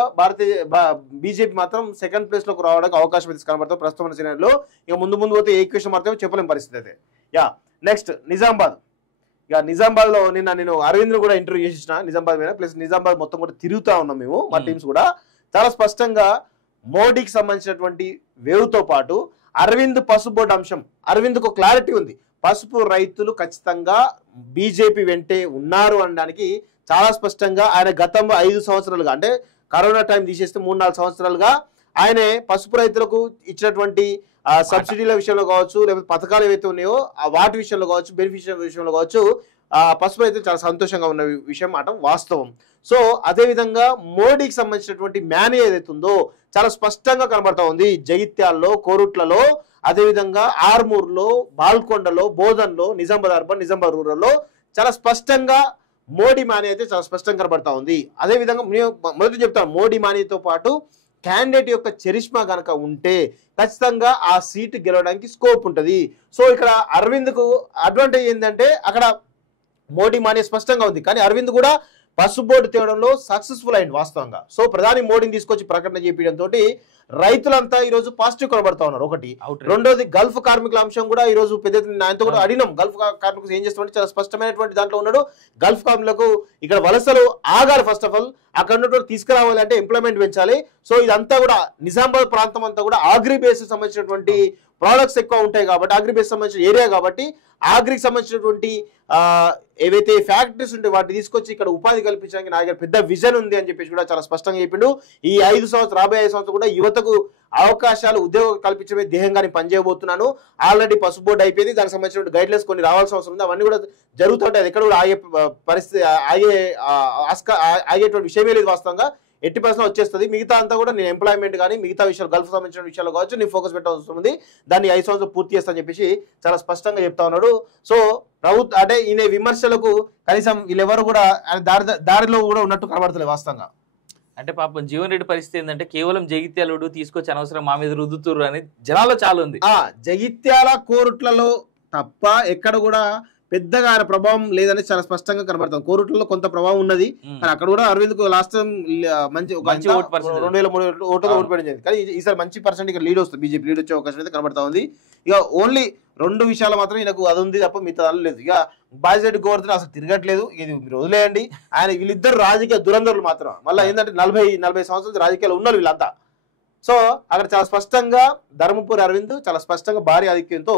బీజేపీ మాత్రం సెకండ్ ప్లేస్ లోకి రావడానికి అవకాశం అయితే కనబడతాం ప్రస్తుతం శ్రేణిలో. ఇక ముందు పోతే ఏ క్వశ్చన్ మాత్రమే చెప్పలేని పరిస్థితి అయితే. నెక్స్ట్ నిజామాబాద్ లో నేను అరవింద్ కూడా ఇంటర్వ్యూ చేసిన నిజామాబాద్ మీద. ప్లస్ నిజామాబాద్ మొత్తం కూడా తిరుగుతా ఉన్నాం మేము, మా టీమ్స్ కూడా. చాలా స్పష్టంగా మోడీకి సంబంధించినటువంటి వేవ్తో పాటు అరవింద్ పసుపు బోర్డు అంశం, అరవింద్కు క్లారిటీ ఉంది. పసుపు రైతులు ఖచ్చితంగా బీజేపీ వెంటే ఉన్నారు అనడానికి చాలా స్పష్టంగా ఆయన గతంలో 5 సంవత్సరాలుగా అంటే కరోనా టైం తీసేస్తే 3-4 సంవత్సరాలుగా ఆయనే పసుపు రైతులకు ఇచ్చినటువంటి సబ్సిడీల విషయంలో కావచ్చు, లేకపోతే పథకాలు ఏవైతే ఉన్నాయో వాటి విషయంలో కావచ్చు, బెనిఫిషియల్ విషయంలో కావచ్చు, పసుపు రైతులు చాలా సంతోషంగా ఉన్న విషయం మాట వాస్తవం. సో అదేవిధంగా మోడీకి సంబంధించినటువంటి మ్యాన్ ఏదైతే ఉందో చాలా స్పష్టంగా కనబడతా ఉంది. జగిత్యాల్లో, కోరుట్లలో, అదేవిధంగా ఆర్మూర్లో, బాల్కొండలో, బోధన్లో, నిజామాబాద్ అర్బన్, నిజామాబాద్ రూరల్లో చాలా స్పష్టంగా మోడీ మాని అయితే చాలా స్పష్టంగా కనబడతా ఉంది. అదేవిధంగా మొదటి చెప్తాను, మోడీ మానితో పాటు క్యాండిడేట్ యొక్క చరిష్మా కనుక ఉంటే ఖచ్చితంగా ఆ సీటు గెలవడానికి స్కోప్ ఉంటుంది. సో ఇక్కడ అరవింద్కు అడ్వాంటేజ్ ఏంటంటే అక్కడ మోడీ మాని స్పష్టంగా ఉంది, కానీ అరవింద్ కూడా పసుపు బోర్డు తేవడంలో సక్సెస్ఫుల్ అయింది వాస్తవంగా. సో ప్రధాని మోడీని తీసుకొచ్చి ప్రకటన చేపించడంతో రైతులంతా ఈ రోజు పాజిటివ్ కనబడతా ఉన్నారు. ఒకటి, రెండోది గల్ఫ్ కార్మికుల అంశం కూడా ఈ రోజు పెద్ద ఆయనతో కూడా అడిగినాం. గల్ఫ్ కార్మికులు ఏం చేస్తామంటే చాలా స్పష్టమైనటువంటి దాంట్లో ఉన్నాడు. గల్ఫ్ కార్మికులకు ఇక్కడ వలసలు ఆగాలి, ఫస్ట్ ఆఫ్ ఆల్ అక్కడ ఉన్నటువంటి తీసుకురావాలి అంటే ఎంప్లాయ్మెంట్ పెంచాలి. సో ఇదంతా కూడా నిజామాబాద్ ప్రాంతం అంతా కూడా ఆగ్రి బేస్ సంబంధించినటువంటి ప్రోడక్ట్స్ ఎక్కువ ఉంటాయి కాబట్టి, ఆగ్రి బేస్ సంబంధించిన ఏరియా కాబట్టి ఆగ్రికి సంబంధించినటువంటి ఏవైతే ఫ్యాక్టరీస్ ఉంటే వాటిని తీసుకొచ్చి ఇక్కడ ఉపాధి కల్పించడానికి నా దగ్గర పెద్ద విజన్ ఉంది అని చెప్పేసి కూడా చాలా స్పష్టంగా చెప్పిండు. ఈ 5 సంవత్సరాలు, రాబోయే 5 సంవత్సరాలు కూడా యువతకు అవకాశాలు, ఉద్యోగం కల్పించే ధ్యేయంగా పనిచేయబోతున్నాను. ఆల్రెడీ పసుపు బోర్డు అయిపోయింది, దానికి సంబంధించిన గైడ్లైన్స్ కొన్ని రావాల్సిన అవసరం ఉంది. అవన్నీ కూడా జరుగుతుంటాయి, అది ఎక్కడ కూడా ఆగే పరిస్థితి ఆగేటువంటి విషయమే లేదు. వాస్తవంగా 80% వచ్చేస్తుంది. మిగతా అంతా కూడా నేను ఎంప్లాయ్మెంట్ కానీ మిగతా విషయాలు, గల్ఫ్ సంబంధించిన విషయాలు కావచ్చు, నేను ఫోకస్ పెట్టాల్సి ఉంది. దాన్ని 5 సంవత్సరాలు పూర్తి చేస్తానని చెప్పేసి చాలా స్పష్టంగా చెప్తా ఉన్నాడు. సో ప్రభుత్వం అంటే ఈయన విమర్శలకు కనీసం వీళ్ళెవరు కూడా దారిలో కూడా ఉన్నట్టు కనబడతలేదు వాస్తవంగా. అంటే పాపం జీవన్ రెడ్డి పరిస్థితి ఏంటంటే కేవలం జగిత్యాలుడు తీసుకొచ్చి అనవసరం మా మీద రుద్దుతురు అని జనాల్లో చాలా ఉంది. జగిత్యాల, కోరుట్లలో తప్ప ఎక్కడ కూడా పెద్దగా ఆయన ప్రభావం లేదని చాలా స్పష్టంగా కనబడుతుంది. కోరుట్లలో కొంత ప్రభావం ఉన్నది, కానీ అక్కడ కూడా అరవింద్ కు లాస్ట్ టైం మంచి 2003 ఓటుతో ఓడిపోయడం జరిగింది. కానీ ఈసారి మంచి పర్సెంట్ ఇక్కడ లీడ్ వస్తుంది, బీజేపీ లీడ్ వచ్చే అవకాశం అయితే కనబడతా ఉంది. ఇక ఓన్లీ 2 విషయాలు మాత్రం ఈయనకు అది ఉంది తప్ప మిగతా లేదు. ఇక బాజిరెడ్డి గోవర్ధన్ అసలు తిరగట్లేదు, ఇది మీరు వదిలేయండి. ఆయన వీళ్ళిద్దరు రాజకీయ దురంధరులు మాత్రం. మళ్ళీ ఏంటంటే 40 సంవత్సరాలు రాజకీయాలు ఉన్నారు వీళ్ళంతా. సో అక్కడ చాలా స్పష్టంగా ధర్మపురి అరవింద్ చాలా స్పష్టంగా భారీ ఆధిక్యంతో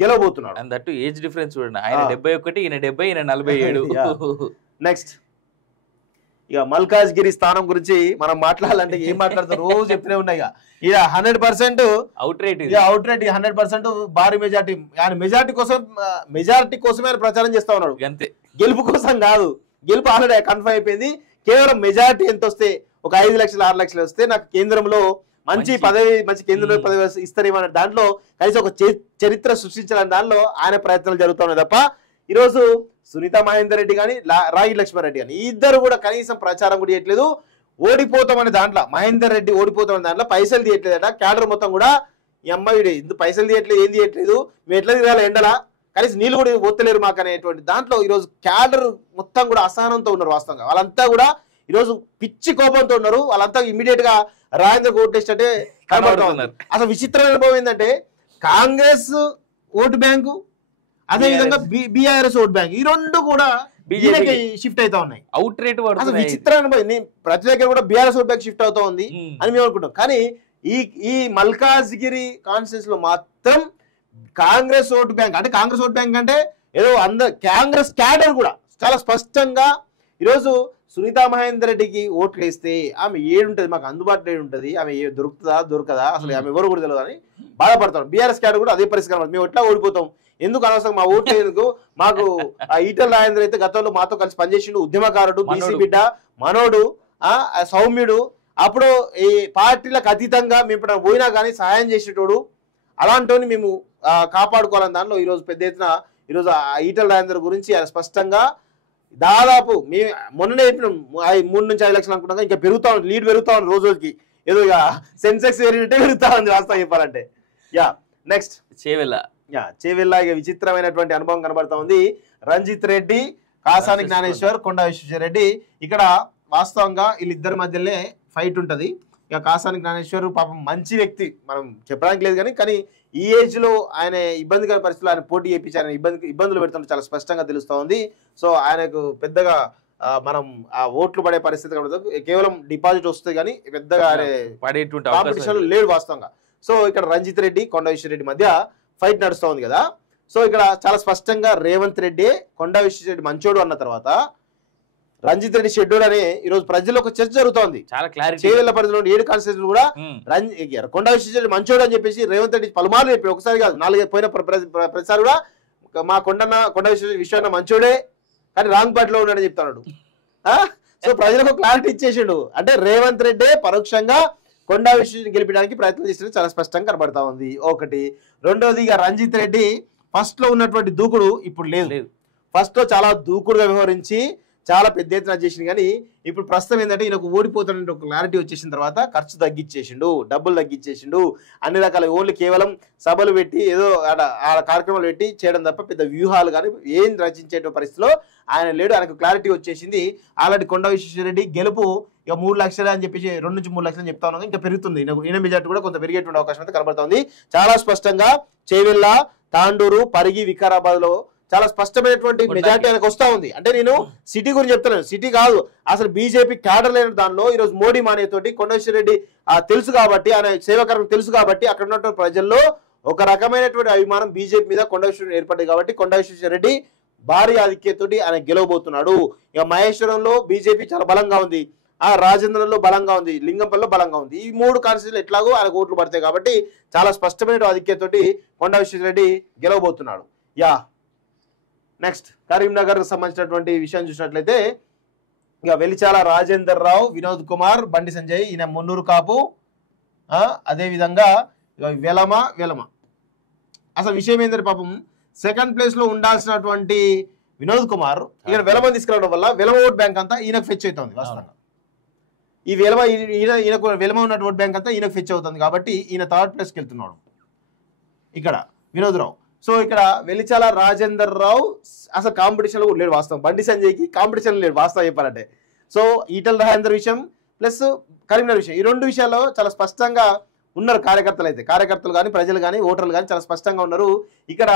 గెలవబోతున్నాడు. అండ్ దట్టు ఏజ్ డిఫరెన్స్ చూడండి, ఆయన 71, ఈయన 70, ఈయన 47. నెక్స్ట్ ఇక మల్కాజ్గిరి స్థానం గురించి మనం మాట్లాడాలంటే ఏం మాట్లాడతాం, రోజు చెప్పినే ఉన్నాయి. ఇక 100% అవుట్ రేట్ 100% భారీ మెజార్టీ. ఆయన మెజార్టీ కోసమే ఆయన ప్రచారం చేస్తా ఉన్నాడు, అంతే, గెలుపు కోసం కాదు. గెలుపు ఆల్రెడీ కన్ఫర్మ్ అయిపోయింది. కేవలం మెజార్టీ ఎంత వస్తే, ఒక 5 లక్షలు 6 లక్షలు వస్తే నాకు కేంద్రంలో మంచి పదవి, మంచి కేంద్రంలో పదవి ఇస్తారేమన్న దాంట్లో కనీసం ఒక చరిత్ర సృష్టించాలని దానిలో ఆయన ప్రయత్నాలు జరుగుతున్నాయి తప్ప ఈరోజు సునీత మహేందర్ రెడ్డి కానీ రాయి లక్ష్మారెడ్డి కానీ ఈ ఇద్దరు కూడా కనీసం ప్రచారం కూడా చేయట్లేదు. ఓడిపోతామనే దాంట్లో, మహేందర్ రెడ్డి ఓడిపోతామనే దాంట్లో పైసలు తీయట్లేదట. క్యాడర్ మొత్తం కూడా ఈ అమ్మాయి ఇందుకు పైసలు తీయట్లేదు, ఏం తీయట్లేదు, మేము ఎట్లా తిరగాలి ఎండలా, కనీసం నీళ్ళు కూడా ఒత్తలేరు మాకు అనేటువంటి దాంట్లో ఈరోజు క్యాడర్ మొత్తం కూడా అసహనంతో ఉన్నారు. వాస్తవంగా వాళ్ళంతా కూడా ఈరోజు పిచ్చి కోపంతో ఉన్నారు. వాళ్ళంతా ఇమీడియట్ గా రాజేంద్ర ఓటేస్తే కనబడుతూ ఉన్నారు. అసలు విచిత్రమైన అనుభవం ఏంటంటే కాంగ్రెస్ ఓటు బ్యాంకు, అదేవిధంగా బీఆర్ఎస్ ఓటు బ్యాంక్, ఈ రెండు కూడా బీజేపీ షిఫ్ట్ అవుతా ఉన్నాయి. అవుట్ రేట్ అసలు విచిత్రమైన అనుభవం. ప్రతి దగ్గర కూడా బీఆర్ఎస్ ఓటు బ్యాంక్ షిఫ్ట్ అవుతా ఉంది అని మేము అనుకుంటాం. కానీ ఈ మల్కాజ్గిరి కాన్స్టిట్యూన్స్ లో మాత్రం కాంగ్రెస్ ఓటు బ్యాంక్, అంటే కాంగ్రెస్ ఓటు బ్యాంక్ అంటే ఏదో అందరు కాంగ్రెస్ క్యాడర్ కూడా చాలా స్పష్టంగా ఈరోజు సునీతా మహేందర్ రెడ్డికి ఓట్లు వేస్తే ఆమె ఏడుంటది, మాకు అందుబాటులో ఏడుంటది, ఆమె దొరకదా అసలు ఆమె ఎవరు కూడా తెలియదు అని బాధపడతాం. బీఆర్ఎస్ క్యాడర్ కూడా అదే పరిస్థితి, మేము ఎట్లా ఓడిపోతాం, ఎందుకు అనవసరం మా ఓట్లు ఎందుకు, మాకు ఈటల రాజేందర్ అయితే గతంలో మాతో కలిసి పనిచేసిండు, ఉద్యమకారుడు, బీసీ బిడ్డ, మనోడు, సౌమ్యుడు, అప్పుడు ఈ పార్టీలకు అతీతంగా మేము ఇప్పుడు పోయినా కానీ సహాయం చేసేటోడు, అలాంటి మేము కాపాడుకోవాలని దానిలో ఈరోజు పెద్ద ఎత్తున ఈరోజు ఈటల రాజేందర్ గురించి ఆయన స్పష్టంగా దాదాపు మేము మొన్ననే చెప్పినాం 3 నుంచి 5 లక్షలు అనుకుంటాం, ఇంకా పెరుగుతా ఉంది, లీడ్ పెరుగుతా ఉంది రోజు రోజుకి, ఏదో ఇక సెన్సెక్స్ పెరిగినట్టే పెరుగుతా ఉంది వాస్తవం చెప్పాలంటే. నెక్స్ట్ చేవెళ్ళ ఇక విచిత్రమైనటువంటి అనుభవం కనబడతా ఉంది. రంజిత్ రెడ్డి, కాసాని జ్ఞానేశ్వర్, కొండ విశ్వేశ్వరరెడ్డి, ఇక్కడ వాస్తవంగా వీళ్ళిద్దరి మధ్యలోనే ఫైట్ ఉంటది. ఇక కాసాని జ్ఞానేశ్వర్ పాపం మంచి వ్యక్తి, మనం చెప్పడానికి లేదు కానీ ఈ ఏజ్ లో ఆయన ఇబ్బందికర పరిస్థితులు ఆయన పోటీ చేయించి ఆయన ఇబ్బందులు పెడుతుంటే చాలా స్పష్టంగా తెలుస్తా ఉంది. సో ఆయనకు పెద్దగా మనం ఆ ఓట్లు పడే పరిస్థితి కనబడదు, కేవలం డిపాజిట్ వస్తుంది కానీ పెద్దగా కాంపిటీషన్ లేడు వాస్తవంగా. సో ఇక్కడ రంజిత్ రెడ్డి, కొండ విశ్వేశ్వరరెడ్డి మధ్య ఫైట్ నడుస్తూ ఉంది కదా. సో ఇక్కడ చాలా స్పష్టంగా రేవంత్ రెడ్డి కొండ విశ్వేశ్వరరెడ్డి మంచోడు అన్న తర్వాత రంజిత్ రెడ్డి షెడ్యూల్ అని ఈ రోజు ప్రజల్లో ఒక చర్చ జరుగుతోంది. చాలా క్లారిటీ. చేవెళ్ల పరిధిలో 7 కాన్స్టిట్యూన్సీలు కూడా కొండా విశ్వేశ్వరరెడ్డి మంచోడు అని చెప్పేసి రేవంత్ రెడ్డి పలుమార్లు చెప్పి, ఒకసారి కాదు 4 పోయిన ప్రతిసారి కూడా మా కొండ విశ్వన్న మంచోడే కానీ రాంగ్ పార్టీలో ఉన్నాడని చెప్తాడు. సో ప్రజలకు క్లారిటీ ఇచ్చేసిండు. అంటే రేవంత్ రెడ్డి పరోక్షంగా కొండా విశ్వేశ్వరరెడ్డిని గెలిపించడానికి ప్రయత్నం చేసినట్టు చాలా స్పష్టంగా కనబడతా ఉంది. ఒకటి. రెండోది, ఇక రంజిత్ రెడ్డి ఫస్ట్ లో ఉన్నటువంటి దూకుడు ఇప్పుడు లేదు. ఫస్ట్ లో చాలా దూకుడుగా వ్యవహరించి చాలా పెద్ద ఎత్తున చేసిండు. కానీ ఇప్పుడు ప్రస్తుతం ఏంటంటే ఈయనకు ఓడిపోతున్న ఒక క్లారిటీ వచ్చేసిన తర్వాత ఖర్చు తగ్గించేసిండు, డబ్బులు తగ్గించేసిండు, అన్ని రకాల ఓన్లీ కేవలం సభలు పెట్టి ఏదో ఆడ కార్యక్రమాలు పెట్టి చేయడం తప్ప పెద్ద వ్యూహాలు కానీ ఏం రచించే పరిస్థితిలో ఆయన లేడు. ఆయనకు క్లారిటీ వచ్చేసింది. ఆల్రెడీ కొండా విశ్వేశ్వరరెడ్డి గెలుపు ఇక 3 లక్షలు అని చెప్పేసి 2 నుంచి 3 లక్షలు చెప్తా ఉన్నాం. ఇంకా పెరుగుతుంది. ఈయన మెజార్టీ కూడా కొంత పెరిగేటువంటి అవకాశం అయితే కనబడుతుంది. చాలా స్పష్టంగా చేవెళ్ళ, తాండూరు, పరిగి, వికారాబాద్ లో చాలా స్పష్టమైనటువంటి మెజార్టీ ఆయనకు వస్తా ఉంది. అంటే నేను సిటీ గురించి చెప్తున్నాను, సిటీ కాదు, అసలు బీజేపీ క్యాడర్ లేని దానిలో ఈరోజు మోడీ మానే తోటి కొండా విశ్వేశ్వరరెడ్డి తెలుసు కాబట్టి, ఆయన సేవాకారం తెలుసు కాబట్టి అక్కడ ఉన్నటువంటి ప్రజల్లో ఒక రకమైనటువంటి అభిమానం బీజేపీ మీద కొండా విశ్వేశ్వరరెడ్డి ఏర్పడింది కాబట్టి కొండా విశ్వేశ్వరరెడ్డి భారీ ఆధిక్యతోటి ఆయన గెలవబోతున్నాడు. ఇక మహేశ్వరంలో బీజేపీ చాలా బలంగా ఉంది, రాజేంద్రంలో బలంగా ఉంది, లింగంపల్లిలో బలంగా ఉంది. ఈ 3 కాన్స్టిట్యూన్సీలు ఎట్లాగో ఆయనకు ఓట్లు పడతాయి కాబట్టి చాలా స్పష్టమైన ఆధిక్యతోటి కొండా విశ్వేశ్వరరెడ్డి గెలవబోతున్నాడు. యా నెక్స్ట్ కరీంనగర్ సంబంధించినటువంటి విషయం చూసినట్లయితే ఇక వెలిచాల రాజేందర్ రావు, వినోద్ కుమార్, బండి సంజయ్, ఈయన మున్నూరు కాపు, అదేవిధంగా వెలమ. అసలు విషయం ఏంటంటే పాపం సెకండ్ ప్లేస్ లో ఉండాల్సినటువంటి వినోద్ కుమార్ ఈయన వెలమ తీసుకురావడం వల్ల వెలమ ఓట్ బ్యాంక్ అంతా ఈయనకు ఫెచ్ అవుతుంది. వాస్తవంగా ఈ ఈయనకు వెలమ ఉన్న ఓట్ బ్యాంక్ అంతా ఈయనకు ఫెచ్ అవుతుంది కాబట్టి ఈయన 3rd ప్లేస్కి వెళ్తున్నాడు ఇక్కడ వినోద్ రావు. సో ఇక్కడ వెలిచాల రాజేందర్ రావు అసలు కాంపిటీషన్ లో లేడు వాస్తవం. బండి సంజయ్కి కాంపిటీషన్ లేడు వాస్తవం చెప్పాలంటే. సో ఈటల రాజేందర్ విషయం ప్లస్ కరీంనగర్ విషయం, ఈ 2 విషయాల్లో చాలా స్పష్టంగా ఉన్నారు కార్యకర్తలు కానీ ప్రజలు కానీ ఓటర్లు కానీ చాలా స్పష్టంగా ఉన్నారు. ఇక్కడ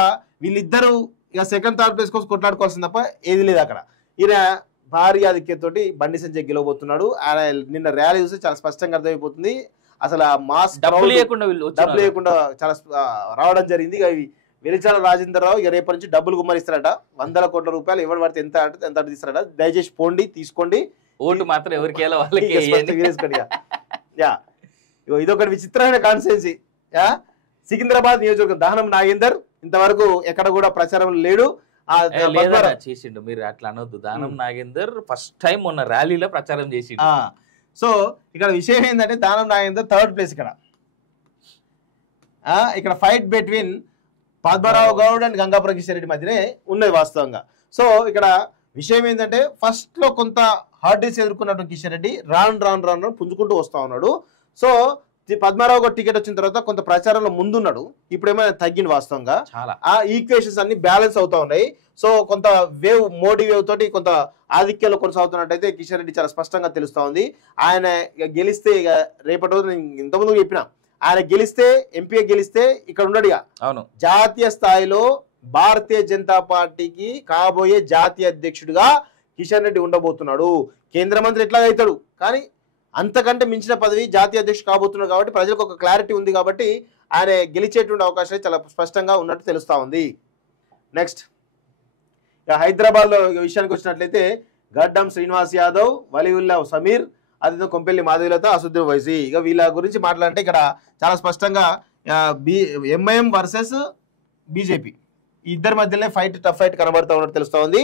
వీళ్ళిద్దరూ ఇక సెకండ్ 3rd ప్లేస్ కోసం కొట్లాడుకోవాల్సింది తప్ప ఏది లేదు అక్కడ. ఈయన భారీ ఆధిక్యతోటి బండి సంజయ్ గెలవబోతున్నాడు. ఆయన నిన్న ర్యాలీ చూస్తే చాలా స్పష్టంగా అర్థమైపోతుంది. అసలు ఆ మాస్ డబ్బులు లేకుండా చాలా రావడం జరిగింది. వెలిచాల రాజేందర్ రావు ఇక రేపటి నుంచి డబ్బులు గుమ్మరిస్తారట, 100 కోట్ల రూపాయలు ఎవరి పడితే ఎంత తీస్తారట. దయచేసి పోండి, తీసుకోండి, ఓటు మాత్రం ఎవరికి ఇదొకటి విచిత్రమైన కాన్స్టిట్యున్సీ. సికింద్రాబాద్ నియోజకవర్గం దానం నాగేందర్ ఇంతవరకు ఎక్కడ కూడా ప్రచారం లేడు. చేసిండు. మీరు అట్లా అనొద్దు. దానం నాగేందర్ ఫస్ట్ టైం మొన్న ర్యాలీలో ప్రచారం చేసిండు. సో ఇక్కడ విషయం ఏంటంటే దానం నాగేందర్ 3rd ప్లేస్ ఇక్కడ fight between Padmarao Goud and Gangapuram Kishan Reddy మధ్యనే ఉన్నది వాస్తవంగా. సో ఇక్కడ విషయం ఏంటంటే ఫస్ట్ లో కొంత హార్డీస్ ఎదుర్కొన్నటువంటి కిషన్ రెడ్డి రాను పుంజుకుంటూ వస్తా ఉన్నాడు. సో పద్మారావు గౌడ్ టికెట్ వచ్చిన తర్వాత కొంత ప్రచారంలో ముందున్నాడు, ఇప్పుడు ఏమైనా తగ్గింది వాస్తవంగా. ఆ ఈక్వేషన్స్ అన్ని బ్యాలెన్స్ అవుతా ఉన్నాయి. సో కొంత మోడీ వేవ్ తోటి కొంత ఆధిక్యంలో కొనసాగుతున్నట్టయితే కిషన్ రెడ్డి చాలా స్పష్టంగా తెలుస్తా ఉంది. ఆయన గెలిస్తే ఇక రేపటి రోజు నేను ఇంతకుముందు చెప్పిన ఆయన గెలిస్తే ఎంపీ గెలిస్తే ఇక్కడ ఉండడు. అవును, జాతీయ స్థాయిలో భారతీయ జనతా పార్టీకి కాబోయే జాతీయ అధ్యక్షుడిగా కిషన్ రెడ్డి ఉండబోతున్నాడు. కేంద్ర మంత్రి ఎట్లా అవుతాడు కానీ అంతకంటే మించిన పదవి జాతీయ అధ్యక్షుడు కాబోతున్నాడు కాబట్టి ప్రజలకు ఒక క్లారిటీ ఉంది కాబట్టి ఆయన గెలిచేటువంటి అవకాశాలు చాలా స్పష్టంగా ఉన్నట్టు తెలుస్తా ఉంది. నెక్స్ట్ హైదరాబాద్ లో విషయానికి వచ్చినట్లయితే గడ్డం శ్రీనివాస్ యాదవ్, వలీవుల్లా సమీర్, అదే కొంపెల్లి మాధవీలత, అసదుద్దీన్ వైసీ, ఇక వీళ్ళ గురించి మాట్లాడంటే ఇక్కడ చాలా స్పష్టంగా ఎంఐఎం వర్సెస్ బీజేపీ ఇద్దరి మధ్యలోనే టఫ్ ఫైట్ కనబడతా ఉన్నట్టు తెలుస్తా ఉంది.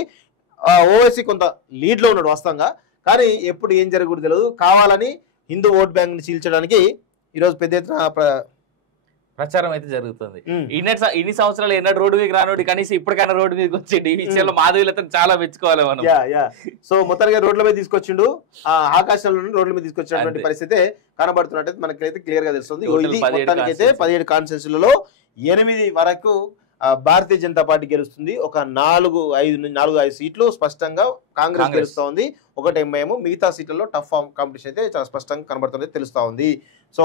ఓవైసీ కొంత లీడ్ లో ఉన్నాడు వాస్తవంగా, కానీ ఎప్పుడు ఏం జరగకూడదు తెలియదు. కావాలని హిందూ ఓట్ బ్యాంక్ ని చీల్చడానికి ఈరోజు పెద్ద ఎత్తున ప్రచారం అయితే జరుగుతుంది. ఇన్ని సంవత్సరాలు ఎన్నడూ రోడ్డు మీద రానోడు కనీసం ఇప్పటికైనా రోడ్డు మీదకి వచ్చేది. ఈ విషయంలో మాధవీలతను చాలా మెచ్చుకోవాలి మనం. సో మొత్తానికి రోడ్ల మీద తీసుకొచ్చిండు, ఆకాశంలో రోడ్ల మీద తీసుకొచ్చినటువంటి పరిస్థితి కనబడుతున్నట్టు మనకైతే క్లియర్ గా తెలుస్తుంది. మొత్తానికి అయితే 17 కాన్స్టిట్యూన్సీలలో 8 వరకు భారతీయ జనతా పార్టీ గెలుస్తుంది. ఒక 4-5 సీట్లు స్పష్టంగా కాంగ్రెస్ గెలుస్తా ఉంది, 1 ఎంఐఎం. మిగతా సీట్లలో టఫ్ కాంపిటీషన్ అయితే చాలా స్పష్టంగా కనబడుతుంది తెలుస్తా ఉంది. సో